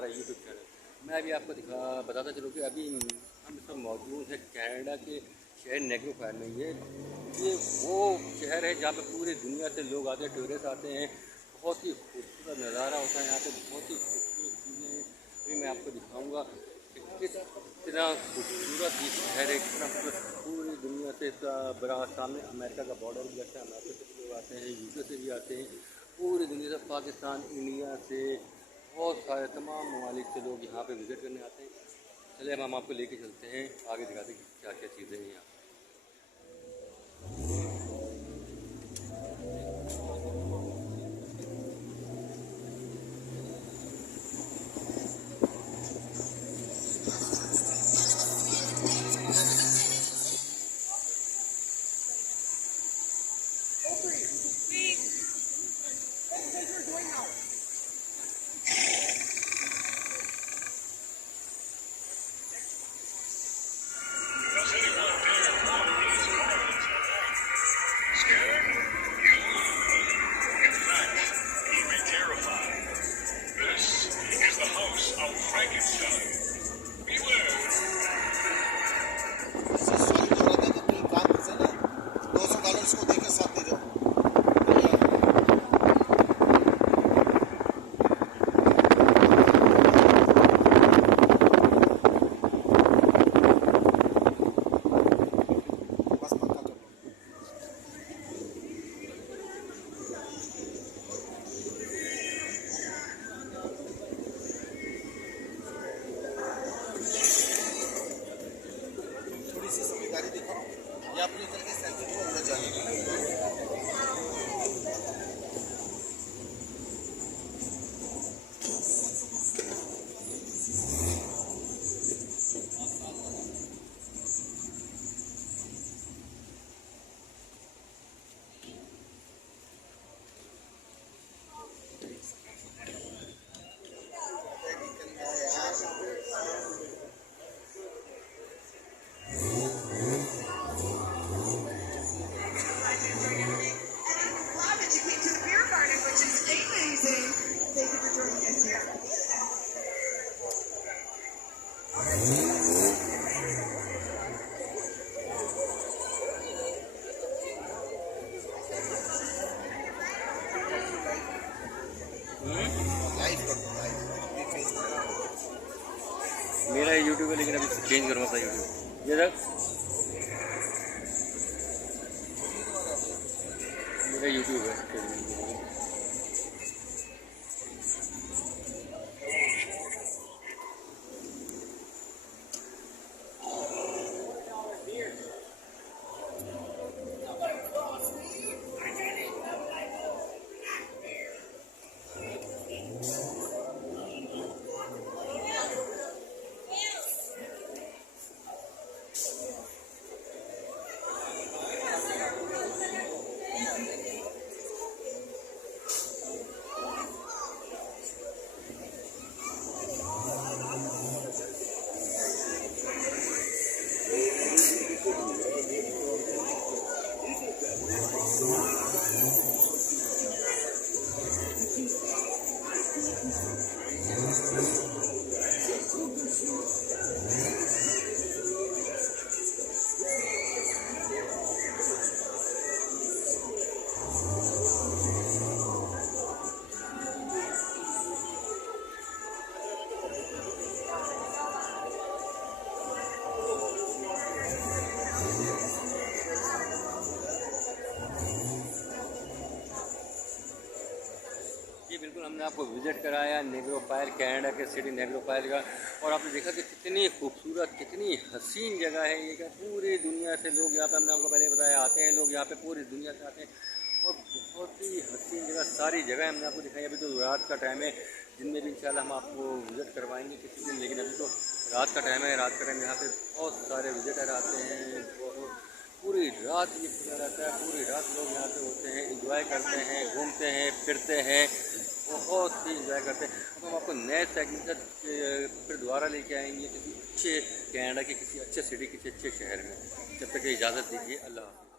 हमारा YouTube channel. मैं अभी आपको बताता चलूँ कि अभी हम इस वक्त मौजूद है कनाडा के शहर नेग्रो फायर में। ये वो शहर है जहाँ पे पूरी दुनिया से लोग आते हैं, टूरिस्ट आते हैं। बहुत ही खूबसूरत नज़ारा होता है यहाँ पे, बहुत ही खूबसूरत चीज़ें हैं। अभी मैं आपको दिखाऊँगा कि कितना खूबसूरत ये शहर है, कितना पूरी दुनिया से बड़ा। सामने अमेरिका का बॉर्डर भी लगता है, अमेरिका से भी लोग आते हैं, यूके से भी आते हैं, पूरी दुनिया से, पाकिस्तान, इंडिया से, बहुत सारे तमाम ममालिक से लोग यहाँ पे विज़िट करने आते हैं। चलिए अब हम आपको लेके चलते हैं, आगे दिखाते हैं क्या क्या चीज़ें हैं यहाँ। या अपनी तरह के सेल्फी को अंदर जाने मेरा यूट्यूब है, लेकिन अभी चेंज करूँगा अपना यूट्यूब। ये तक मेरा यूट्यूब है। बिल्कुल हमने आपको विज़िट कराया नेग्रो फायर, कनाडा के सिटी नेग्रो फायर का। और आपने देखा कि कितनी खूबसूरत, कितनी हसीन जगह है ये। क्या पूरी दुनिया से लोग यहाँ पे, हमने आपको पहले बताया, आते हैं लोग यहाँ पे, पूरी दुनिया से आते हैं। और बहुत ही हसीन जगह, सारी जगह हमने आपको दिखाई। अभी तो रात का टाइम है, दिन में भी इंशाल्लाह हम आपको विज़िट करवाएंगे किसी दिन, लेकिन अभी तो रात का टाइम है। रात का टाइम यहाँ पे बहुत सारे विज़िटर आते हैं। पूरी रात ये खुला रहता है, पूरी रात लोग यहाँ पे होते हैं, इंजॉय करते हैं, घूमते हैं, फिरते हैं, बहुत ही इंजॉय करते हैं। अब हम आपको नए सेगमेंट से फिर दोबारा लेके आएंगे किसी अच्छे कनाडा के किसी अच्छे सिटी, किसी अच्छे शहर में। जब तक इजाज़त दीजिए, अल्लाह हाफ़िज़।